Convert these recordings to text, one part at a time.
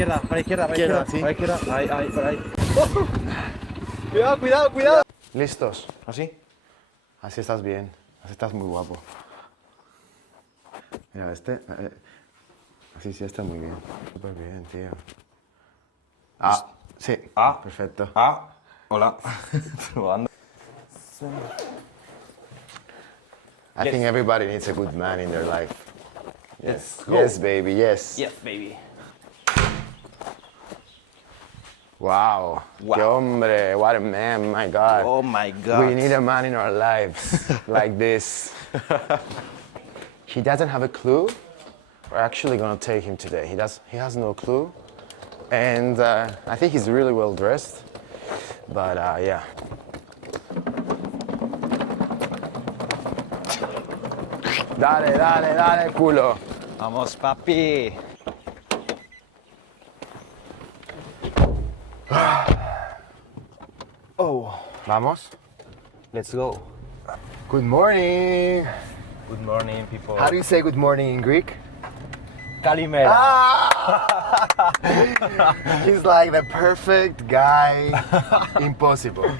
Izquierda, para izquierda, para Izquierda, izquierda, sí. para izquierda, ahí, por ahí. Cuidado, cuidado, cuidado. ¿Listos? ¿Así? Así estás bien. Así estás muy guapo. Mira, así sí está muy bien. Súper bien, tío. Sí. Perfecto. Hola. Probando. I think everybody needs a good man in their life. Yes. Let's go. Yes, baby, yes. Yes, baby. Wow. Wow. Qué hombre. What a man, my God. Oh my God. We need a man in our lives like this. He doesn't have a clue. We're actually going to take him today. He has no clue. And I think he's really well dressed. But yeah. Dale, dale, dale, culo. Vamos, papi. Oh, Vamos. let's go. Good morning. Good morning, people. How do you say good morning in Greek? Kalimera. He's like the perfect guy. Impossible.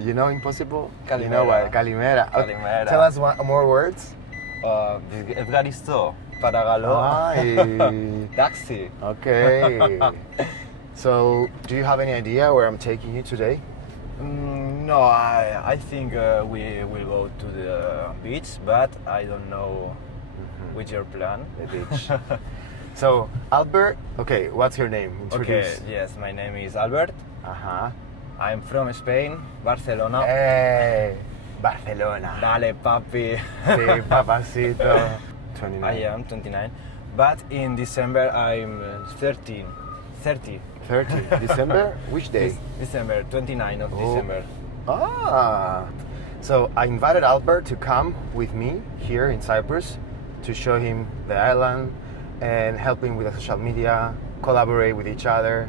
You know impossible? You know what? Kalimera. Okay. Kalimera. Tell us more words. Ευχαριστώ. Παρακαλώ. Εντάξει. Okay. So, do you have any idea where I'm taking you today? No, I think we will go to the beach, but I don't know which your plan. The beach. So, Albert, okay, what's your name? Okay, Introduce. yes, my name is Albert. Uh-huh. I'm from Spain, Barcelona. Hey, Barcelona. Dale, papi. Sí, papacito. 29. I am 29, but in December I'm 30. 30. December? Which day? December, 29 of December. Ah. So I invited Albert to come with me here in Cyprus to show him the island and help him with the social media, collaborate with each other,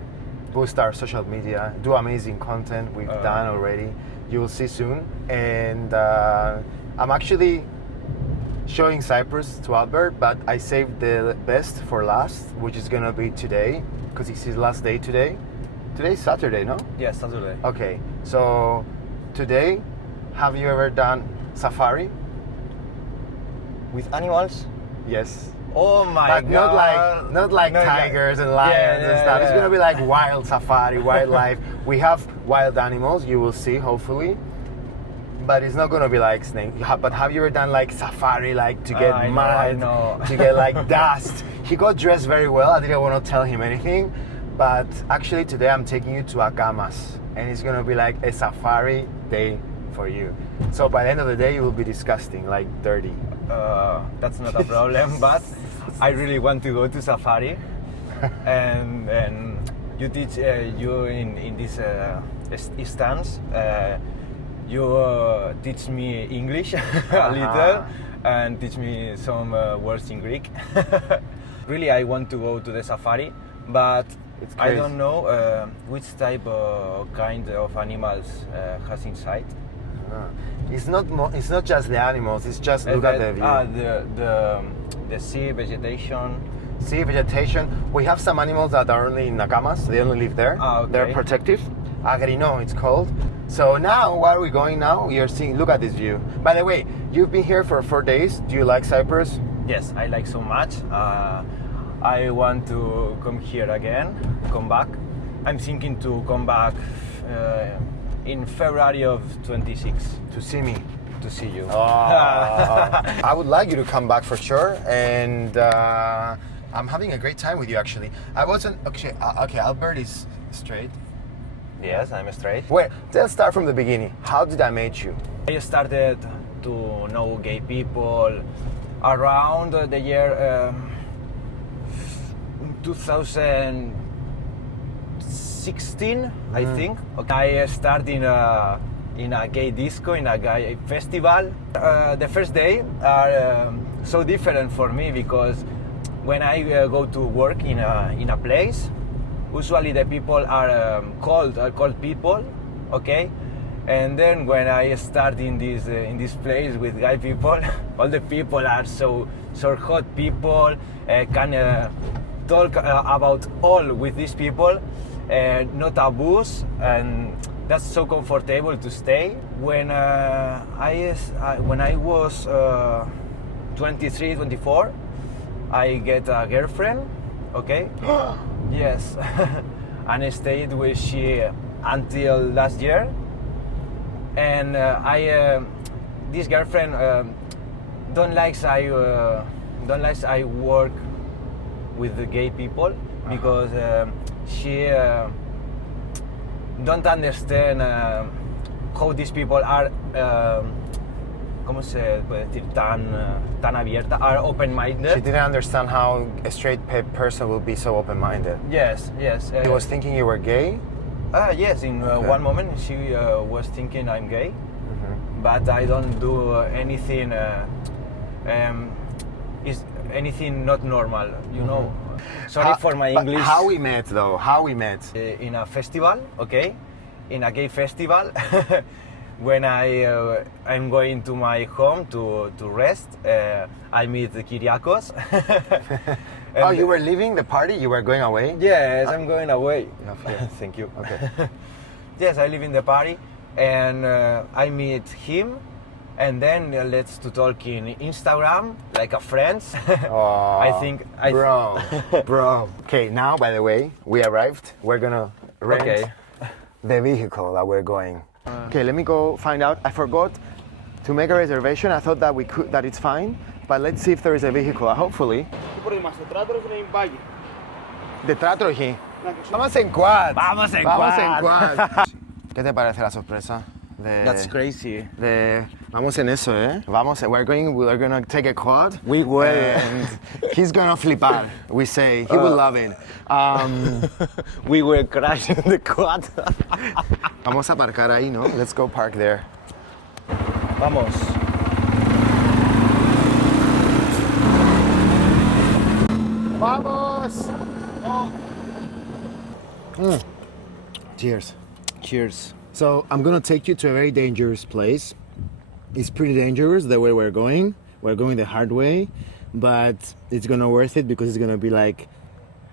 boost our social media, do amazing content we've done already. You will see soon. And I'm actually showing Cyprus to Albert, but I saved the best for last, which is gonna be today, because it's his last day today. Today's Saturday, no? Yes, Saturday. Okay, so today, have you ever done safari? With animals? Yes. Oh my But God. not like No, tigers and lions and stuff. It's gonna be like wild safari, wildlife. We have wild animals, you will see, hopefully. But it's not gonna be like snake. But have you ever done like safari, like to get I mud, know. to get like dust? He got dressed very well. I didn't want to tell him anything, but actually today I'm taking you to Akamas, and it's gonna be like a safari day for you. So by the end of the day, you will be disgusting, like dirty. That's not a problem, but I really want to go to safari, and you teach you in this stance. You teach me English a little and teach me some words in Greek. Really, I want to go to the safari, but I don't know which type of kind of animals has inside. It's not just the animals. It's just look at the view. The sea vegetation. Sea vegetation. We have some animals that are only in Akamas. They only live there. Okay. They're protective. Agrino, it's called. So now, where are we going now? You're seeing. Look at this view. By the way, you've been here for 4 days. Do you like Cyprus? Yes, I like so much. I want to come here again. Come back. I'm thinking to come back in February of 26 To see me. to see you. I would like you to come back for sure, and I'm having a great time with you. Actually, I wasn't okay. Albert is straight. Yes, I'm straight. Wait, let's start from the beginning. How did I meet you? I started to know gay people around the year 2016, I think. I started in a gay disco, in a gay festival. The first day are so different for me because when I go to work in a place, usually the people are cold people, okay? And then when I start in this place with guy people, all the people are so hot people, can talk about all with these people, no taboos, and that's so comfortable to stay. When I was 23, 24, I get a girlfriend, okay? Yes, and I stayed with she until last year, and this girlfriend don't likes I work with the gay people because she don't understand how these people are ¿cómo se puede decir? Tan abierta, are open-minded. She didn't understand how a straight person will be so open-minded. Yes. She was thinking you were gay? Yes, in Okay. one moment she was thinking I'm gay, but I don't do anything. Is anything not normal, you know? Sorry for my But English. how we met though? How we met? In a festival, okay, in a gay festival. When I'm going to my home to rest, I meet Kyriakos. Oh, you were leaving the party? You were going away? Yes, I'm going away. No fear. Thank you. Okay. Yes, I live in the party, and I meet him, and then let's to talk in Instagram like a friends. Oh, I think bro. Okay, now by the way, we arrived. We're gonna rent Okay. the vehicle that we're going. Okay, let me go find out. I forgot to make a reservation. I thought that that it's fine, but let's see if there is a vehicle. Hopefully. De Tratorji. Vamos en quad. Vamos en Vamos quad. en quad. ¿Qué te parece la sorpresa? That's crazy. Vamos en eso, ¿eh? We're gonna take a quad. We will. And he's gonna flipar. We say he will love it. We will crash in the quad. Vamos a aparcar ahí, ¿no? Let's go park there. Vamos. Vamos. Cheers. Cheers. So I'm gonna take you to a very dangerous place. It's pretty dangerous the way we're going. We're going the hard way, but it's gonna worth it because it's gonna be like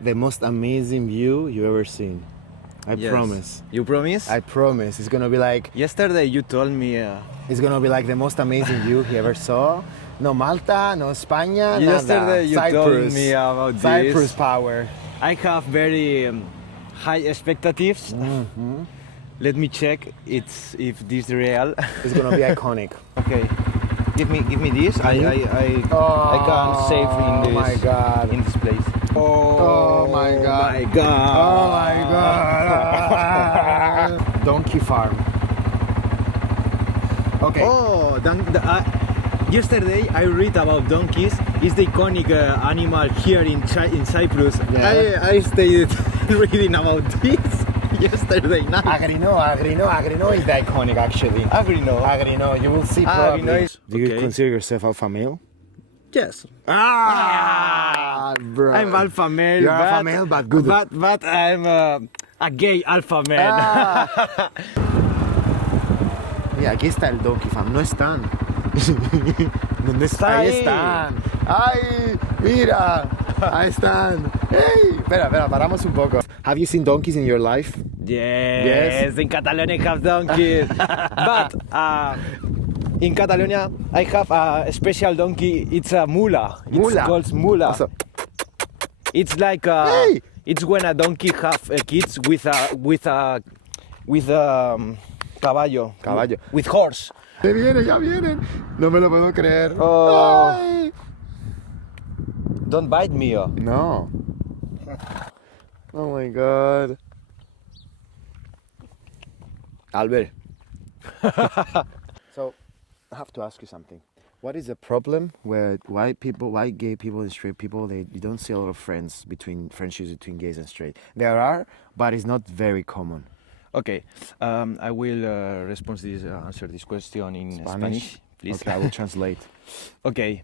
the most amazing view you've ever seen. I Yes. promise. You promise? I promise. It's gonna be like Yesterday you told me. it's gonna be like the most amazing view he ever saw. No Malta, no España, Yesterday nada. you Cyprus. told me about this. Cyprus power. I have very high expectations. Let me check if this is real. It's gonna be iconic. Okay. Give me this. I can save in this. Oh my God. In this place. Oh my God. My God. Oh my God. Donkey farm. Okay. Oh, yesterday I read about donkeys. It's the iconic animal here in Cyprus. Yeah. I stayed reading about this yesterday night. Agrino is the iconic actually. Agrino, you will see probably. Agrino is- Do you okay. consider yourself alpha male? Yes. Bro. I'm alpha male. You're alpha male, but good. But I'm a gay alpha male. Mira, aquí está el donkey farm. No están. ¿Dónde está? Ahí Ahí. están. ¡Ay! ¡Mira! Ahí están. ¡Hey! Espera, paramos un poco. Have you seen donkeys in your life? Yes, in Catalonia I have donkeys. But in Catalonia I have a special donkey. It's a mula. Mula. It's called mula. Also, It's like Hey! it's when a donkey have kids with caballo. Caballo. With horse. ya vienen. No me lo puedo creer. Oh. Ay. Don't bite me. No. Oh my God. Albert. So, I have to ask you something. What is the problem where why gay people and straight people, you don't see a lot of friendships between gays and straight? There are, but it's not very common. Okay, I will answer this question in Spanish, please. Okay, I will translate. Ok,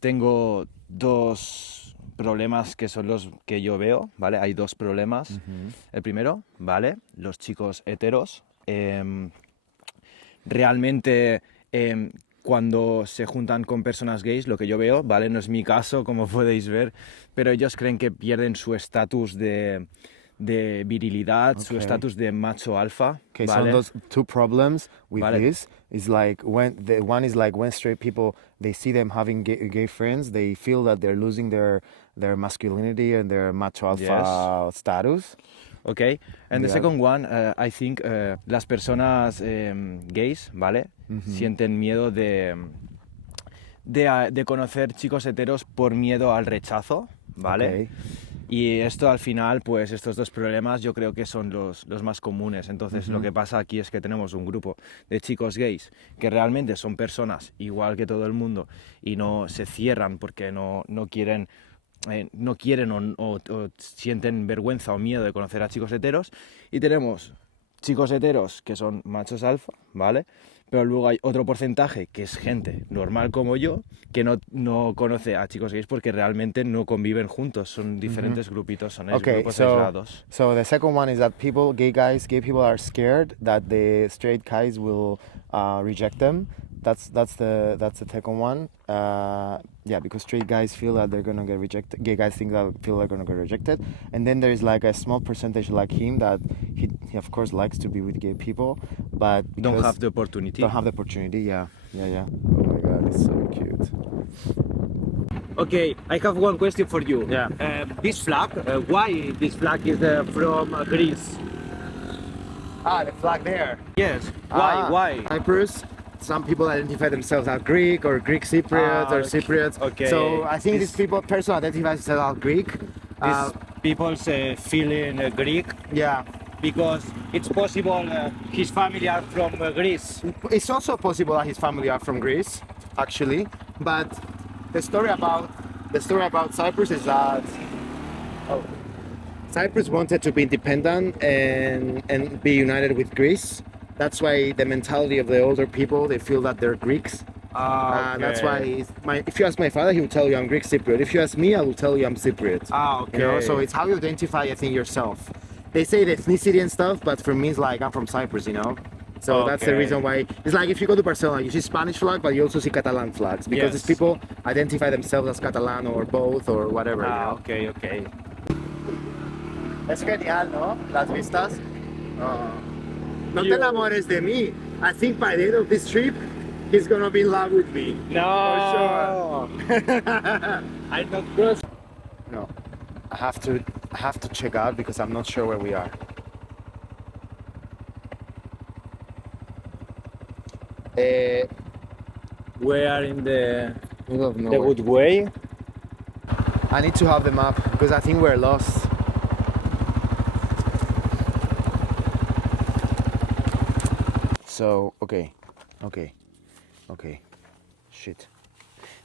tengo dos problemas que son los que yo veo, ¿vale? Hay dos problemas. El primero, ¿vale? Los chicos heteros realmente cuando se juntan con personas gays, lo que yo veo, ¿vale? No es mi caso, como podéis ver, pero ellos creen que pierden su estatus de virilidad, su estatus de macho alfa, Okay, ¿vale? so those two problems with Vale. this is like when the one is like when straight people they see them having gay friends, they feel that they're losing their masculinity and their macho alpha status. Okay, and the Yeah. second one, I think las personas gays, ¿vale? Sienten miedo de conocer chicos heteros por miedo al rechazo, ¿vale? Okay. Y esto al final, pues estos dos problemas yo creo que son los más comunes. Entonces lo que pasa aquí es que tenemos un grupo de chicos gays que realmente son personas igual que todo el mundo y no se cierran porque no quieren o sienten vergüenza o miedo de conocer a chicos heteros, y tenemos chicos heteros que son machos alfa, ¿vale? Pero luego hay otro porcentaje que es gente normal como yo que no conoce a chicos gays porque realmente no conviven juntos, son diferentes grupitos, son Okay, grupos aislados. so the second one is that gay people are scared that the straight guys will reject them. That's the second one. Yeah, because straight guys feel that they're gonna get rejected. Gay guys feel they're gonna get rejected. And then there is like a small percentage like him that he of course likes to be with gay people, but Don't have the opportunity. Don't have the opportunity. Yeah. Oh my God, it's so cute. Okay, I have one question for you. Yeah. This flag, why this flag is from Greece? Ah, the flag there. Yes, why? Cyprus. Some people identify themselves as Greek or Greek Cypriots or Cypriots. Okay. So I think these person identifies themselves as Greek. These people feeling Greek Yeah. because it's possible his family are from Greece. It's also possible that his family are from Greece, actually. But the story about Cyprus is that Cyprus wanted to be independent and be united with Greece. That's why the mentality of the older people, they feel that they're Greeks. Okay. That's why if you ask my father, he will tell you I'm Greek Cypriot. If you ask me, I will tell you I'm Cypriot. Okay. You know, so it's how you identify, I think, yourself. They say the ethnicity and stuff, but for me, it's like I'm from Cyprus, you know. So that's the Okay. reason why. It's like if you go to Barcelona, you see Spanish flag, but you also see Catalan flags because Yes. these people identify themselves as Catalan or both or whatever. You know? Okay. Es genial, ¿no? Las vistas. No te enamores de mí. I think by the end of this trip, he's gonna be in love with me. No. For sure. I'm not good. No, I have to check out because I'm not sure where we are. We are in the Middle of nowhere. good way. I need to have the map because I think we're lost. So, okay. Shit.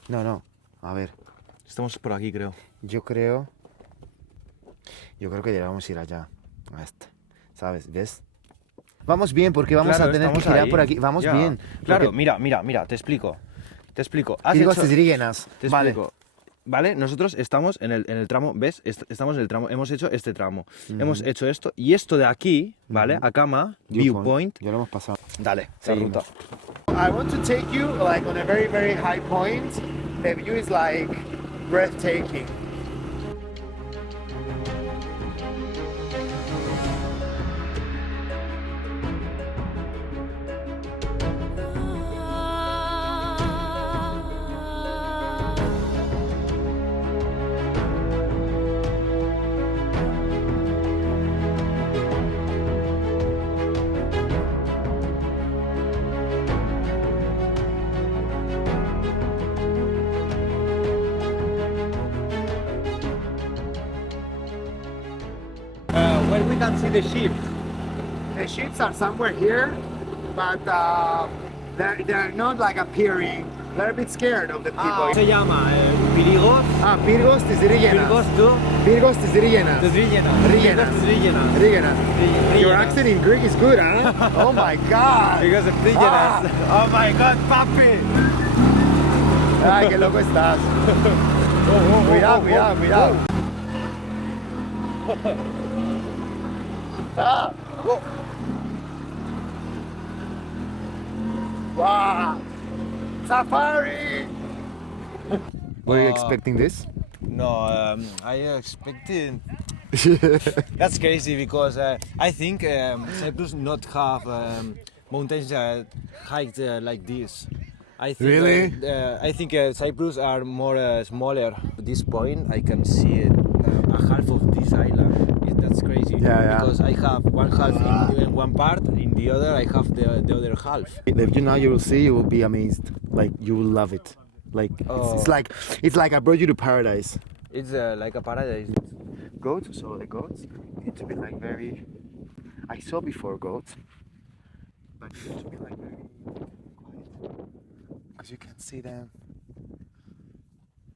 No. A ver, Estamos por aquí, creo. yo creo que debemos ir allá. A este. ¿Sabes? ¿Ves? Vamos bien porque vamos Claro, a tener que estamos girar ahí. por aquí. Vamos Ya. bien. Claro, porque- mira, te explico. Has Digo, hecho- estas rígenas. Te Vale. explico. Vale, nosotros estamos en el tramo, ¿ves? Estamos en el tramo, hemos hecho este tramo, hemos hecho esto y esto de aquí, ¿vale? Akama, viewpoint. Ya lo hemos pasado. Dale, esa Seguimos. ruta. I want to take you like on a very, very high point. The view is like breathtaking. Where we can see the ship. The ships are somewhere here, but they're not like appearing. They're a bit scared of the people. Se llama Pirigos. Virgos της Ρίγενας. Pirigos to Virgos της Ρίγενας. Rígenas. Rígenas. Rígenas. Rígenas. Your Rígenas. accent in Greek is good, huh? Oh my God. Because of Rígenas. Oh my god, papi. Ay, qué loco estás. Cuidado. Ah. Wow. Safari! Were you expecting this? No, I expected. That's crazy because I think Cyprus not have mountains hiked like this. I think, Really? I think Cyprus are more smaller. At this point, I can see a half of this island. That's crazy. Yeah. Because I have one half in one part, in the other I have the other half. If you will see, you will be amazed. Like you will love it. Like it's like I brought you to paradise. It's like a paradise. Goats. So the goats need to be like very. I saw before goats, but they need to be like very quiet because you can see them.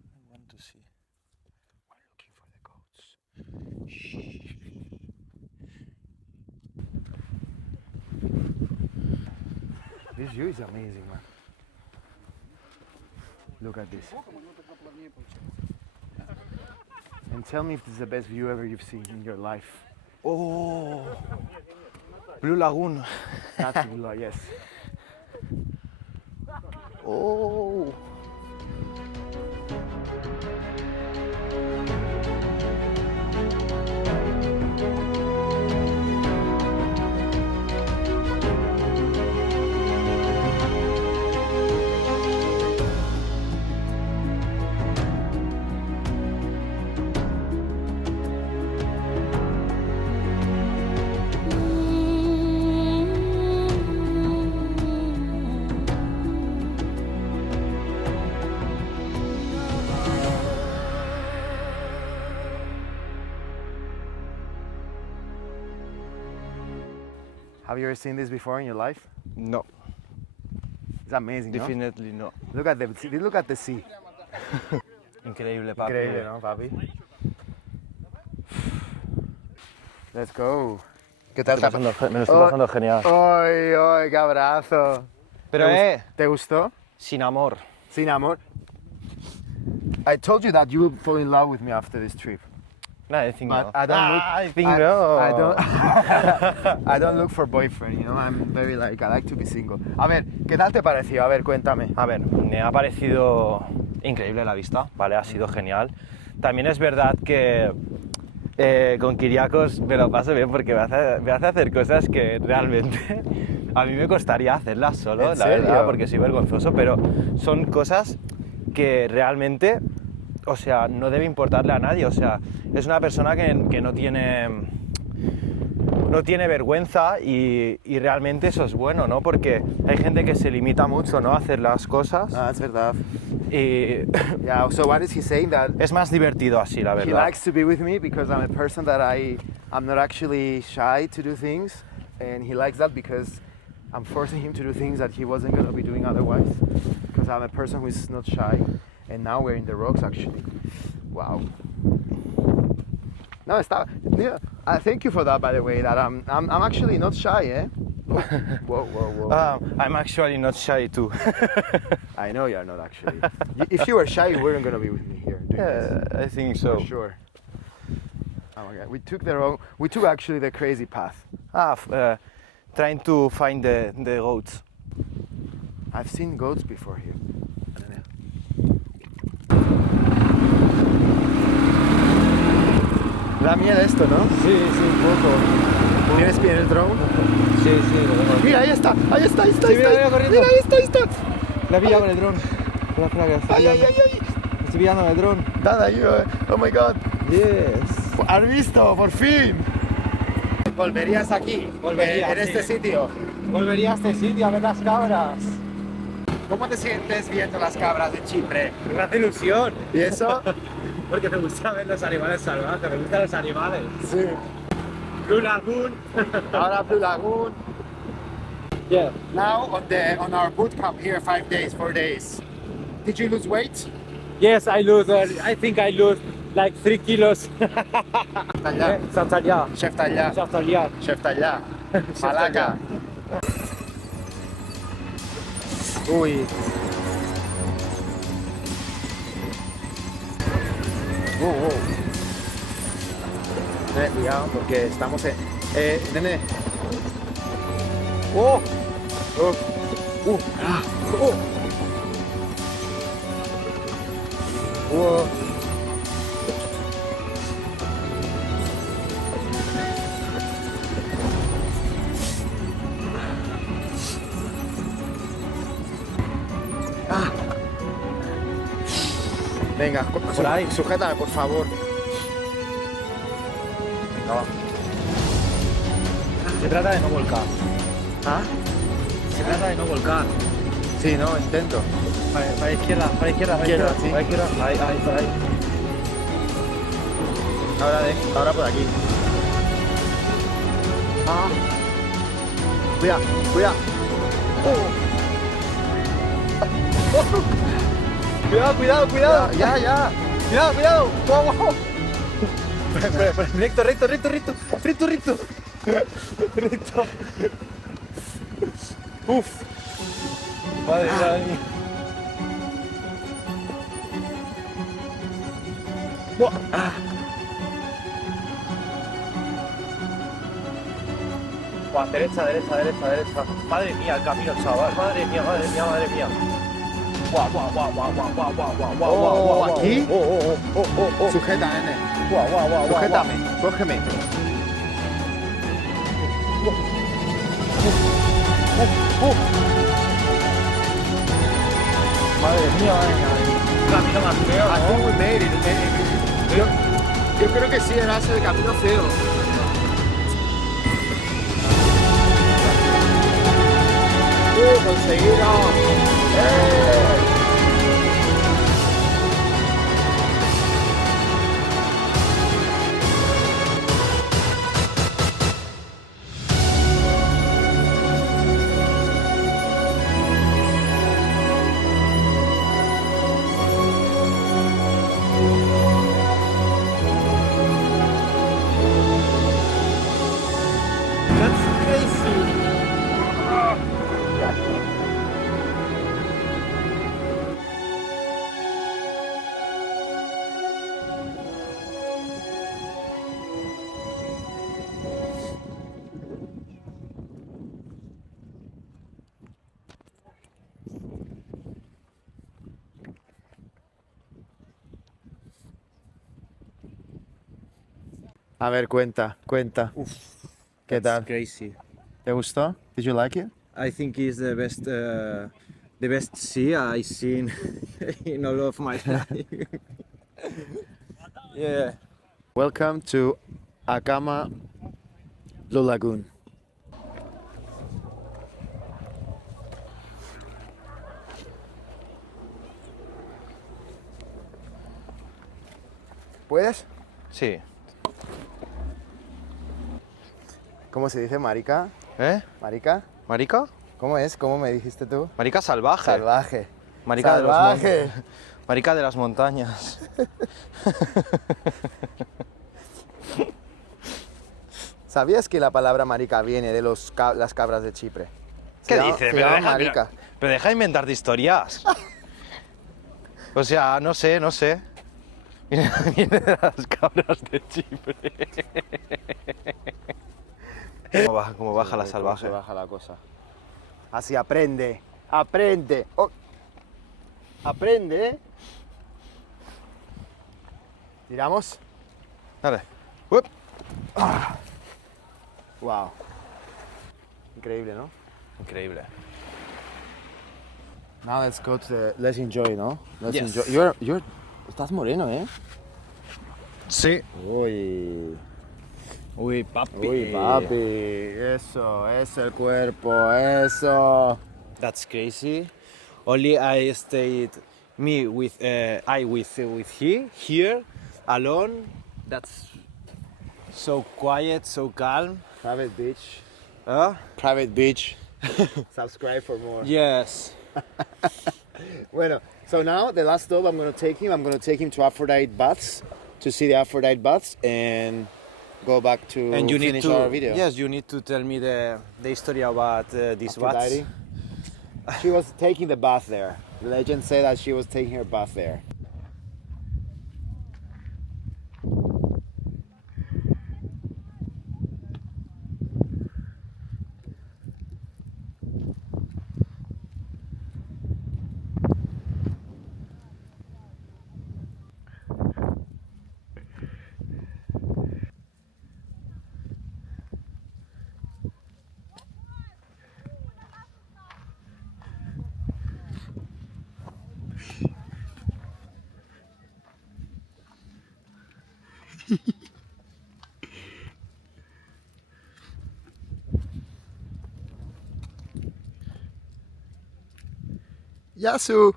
I want to see. We're looking for the goats. Shh. This view is amazing, man. Look at this. And tell me if this is the best view ever you've seen in your life. Oh, Blue Lagoon. That's blue, yes. Oh. Have you ever seen this before in your life? No, It's amazing, no? definitely no. Look at the sea. Increíble, papi. Increíble, ¿no, papi? Let's go. ¿Qué tal? Me lo estoy pasando genial. ¡Ay, ay, qué abrazo! Pero ¿Te gustó? sin amor. Sin amor. I told you that you will fall in love with me after this trip. No, I think no. I don't look. I think no. I don't. I don't look for boyfriend. You know, I'm very like I like to be single. A ver, ¿qué tal te pareció? A ver, cuéntame. A ver, me ha parecido increíble la vista, ¿vale? Ha sido genial. También es verdad que con Kiriakos me lo paso bien porque me hace hacer cosas que realmente a mí me costaría hacerlas solo, ¿En la serio? verdad, porque soy vergonzoso, pero son cosas que realmente, o sea, no debe importarle a nadie, o sea, es una persona que no tiene vergüenza y realmente eso es bueno, ¿no? Porque hay gente que se limita mucho, ¿no? A hacer las cosas. Ah, es verdad. Y Yeah. So what is he saying that? es más divertido así, la He verdad. likes to be with me because I'm a person that I'm not actually shy to do things, and he likes that because I'm forcing him to do things that he wasn't going to be doing otherwise, because I'm a person who is not shy. And now we're in the rocks actually. Wow. No, stop. Yeah. Thank you for that, by the way. That I'm actually not shy, eh? Whoa. I'm actually not shy too. I know you're not actually. If you were shy, you weren't gonna be with me here doing this. I think so. For sure. Oh my god, we took actually the crazy path. Trying to find the goats. I've seen goats before here. I don't know. Da miedo esto, ¿no? Sí, un poco. ¿Tienes bien el drone? Sí, lo tengo. Mira, ahí está. Sí, mira, corriendo. Mira, ahí está. La he pillado con el dron. Espera, que la estoy pillando. Ay. Estoy pillando con el dron. Nada, oh my god. Yes. ¿Has visto? Por fin. ¿Volverías aquí? Volvería, en este sí. sitio. Volvería a este sitio a ver las cabras. ¿Cómo te sientes viendo las cabras de Chipre? Me hace ilusión. ¿Y eso? Porque me gusta ver los animales salvajes, me gustan los animales. Sí. Blue Lagoon. Ahora Blue Lagoon. Yeah. Now on our boot camp here, 5 days, 4 days. Did you lose weight? Yes, I think I lose like 3 kilos. Tallà. Sartallà. Chef Tallà. Sartallà. Chef Tallà. Malaca. Uy. Cuidado porque estamos en... nene. Whoa. Ah. Venga, Por ahí. sujétame, por favor. Venga, va. Se trata de no volcar. ¿Ah? Se trata de no volcar. Sí, no, intento. Para la izquierda, para la izquierda, para la Izquierda, izquierda. sí. Para la izquierda. Ahí, por ahí. Ahora por aquí. Ah. Cuidado, cuidado. Cuidado. Ya. Cuidado. Wow. Recto. Uf. Madre mía. Buah, derecha. Madre mía, el camino, chaval. Madre mía. Guau. ¿Aquí? Sujeta, nene. Guau. Sujétame, cógeme. Madre mía. Camino más feo, I think ¿no? we made it. Yo creo que sí, era ese el camino feo. Conseguido. That's crazy. A ver, cuenta. ¿Qué tal? Crazy. ¿Te gustó? Did you like it? I think it's the best sea I've seen in all of my life. Yeah. Welcome to Akamas Lagoon. ¿Puedes? Sí. ¿Cómo se dice marica? ¿Eh? ¿Marica? ¿Marica? ¿Cómo es? ¿Cómo me dijiste tú? Marica salvaje. Salvaje. Marica Salvaje. Marica de las montañas. ¿Sabías que la palabra marica viene de las cabras de Chipre? ¿Qué Se llama- dices? se llama marica. Pero deja de inventarte historias. O sea, no sé. Viene de las cabras de Chipre. ¿Cómo baja la Sí, salvaje? cómo se baja la cosa. Así aprende. Aprende. Oh. Aprende. Tiramos. Dale. Up. Wow. Increíble, ¿no? Increíble. Now let's go to the. Let's enjoy, ¿no? Let's Yes. enjoy. Estás moreno, ¿eh? Sí. Uy. Uy, papi. Uy, papi. Eso, es el cuerpo, eso. That's crazy. Only I stayed with he here alone. That's so quiet, so calm. Private beach. Huh? Private beach. Subscribe for more. Yes. Bueno, so now the last stop I'm gonna take him to Aphrodite baths to see the Aphrodite baths and go back to And you need finish to our video. Yes, you need to tell me the history about this Aphrodite. She was taking the bath there. The legend said that she was taking her bath there. Yasu.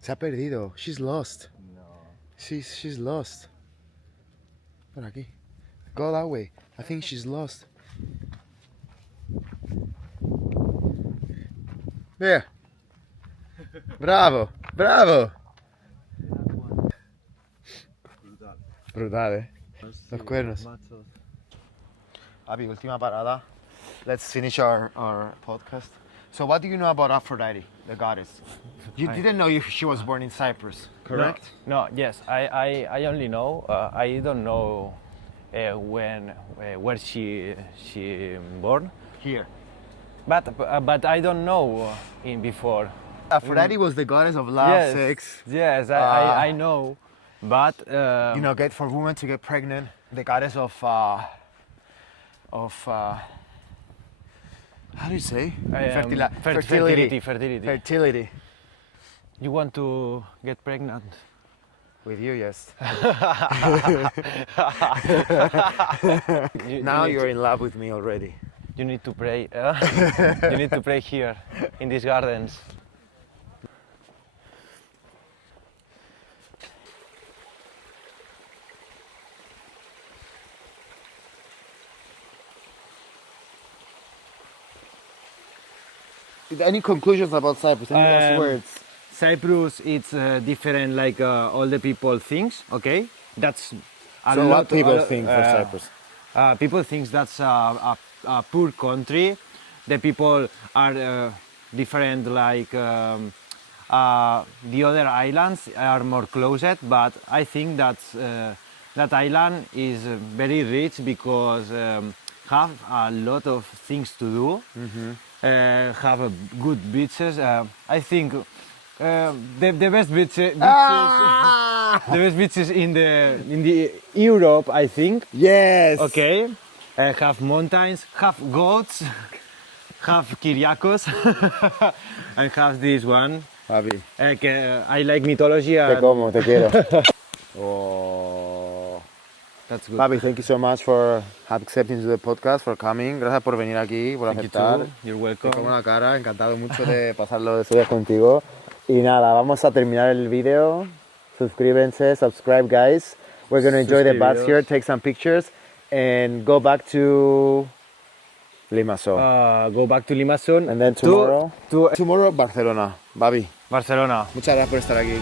Se ha perdido. She's lost. No. She's lost. Por aquí. Go that way. I think she's lost. There. Bravo. Bravo. Brutal, Los cuernos. Abby, última parada. Let's finish our podcast. So what do you know about Aphrodite, the goddess? You didn't know she was born in Cyprus, correct? No, yes, I only know. I don't know where she born, Here. but I don't know in before. Aphrodite was the goddess of love, Yes, sex. yes, I know, but You know, for women to get pregnant. The goddess of how do you say? fertility. Fertility. You want to get pregnant? With you, yes. You Now need you're in love with me already. You need to pray. You need to pray here, in these gardens. Any conclusions about Cyprus? Any last words? Cyprus, it's different like all the people thinks, okay? That's a So lot. what people think of Cyprus? People think that's a poor country. The people are different like the other islands are more closed, but I think that island is very rich because have a lot of things to do. Have good beaches. I think the best beaches, the best beaches in the Europe. I think. Yes. Okay. Have mountains, have goats, have Kyriakos, and have this one. Papi, I like mythology. te And como, te quiero. Oh. that's good. Papi, thank you so much for accepting the podcast, for coming. Gracias por venir aquí, por Thank you aceptar. too. You're Te como welcome. la cara, encantado mucho de pasarlo de estos días contigo. Y nada, vamos a terminar el video. Suscríbanse, subscribe guys. We're gonna enjoy the baths here, take some pictures, and go back to Limassol. Go back to Limassol. And then tomorrow, to tomorrow Barcelona. Babi, Barcelona. muchas gracias por estar aquí.